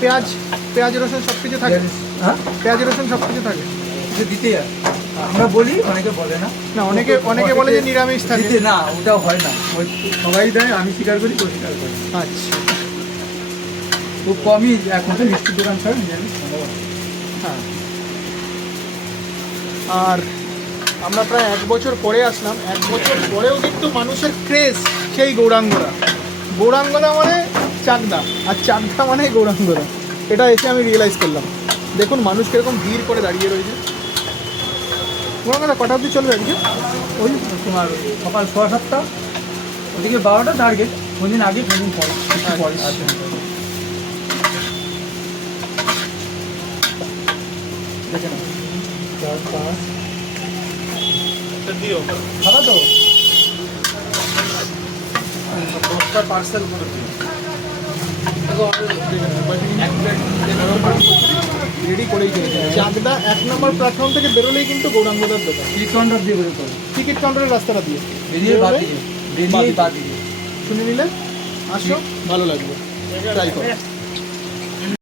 পেঁয়াজ পেঁয়াজ রসুন সব কিছু থাকে? হ্যাঁ, পেঁয়াজ রসুন সব কিছু থাকে? কিছু দিতে আমরা বলি, অনেকে বলে না। না, অনেকে বলে যে নিরামিষ থাকে। দিতে না, ওটাও হয় না, সবাই দেয়, আমি স্বীকার করি, তো স্বীকার করি। আচ্ছা, খুব কমই এখন তো মিষ্টির দোকান ছাড়া নিরামিষ সম্ভব। হ্যাঁ। আর আমরা প্রায় 1 বছর পরে আসলাম, 1 বছর পরেও কিন্তু মানুষের ক্রেজ সেই গৌরাঙ্গরা। গৌরাঙ্গরা মানে চাকদা, আর চাকদা মানে গৌরাঙ্গরা। এটা এসে আমি রিয়েলাইজ করলাম। দেখুন মানুষ কীরকম ভিড় করে দাঁড়িয়ে রয়েছে। গৌরাঙ্গরা কটা অবধি চলবে আজকে? ওই তোমার সকাল 6-7টা, ওদিকে 12টা টার্গেট, কোনদিন আগে কোনদিন পরে, একটু পরে আসে। দেখে না 4-5 খাবা তো? 10টা পার্সেল করে দিন। রেডি করেই চলেছে। চাকদা 1 নম্বর প্ল্যাটফর্ম থেকে বেরোলেই কিন্তু গৌরাঙ্গদার দোকান। টিকিট কাউন্টার দিয়ে বেরোতে হবে, টিকিট কাউন্টারের রাস্তাটা দিয়ে বেরিয়ে বাদ দিয়ে, বেরিয়ে বাদ দিয়ে। শুনে নিলে আসো, ভালো লাগবে, ট্রাই করো।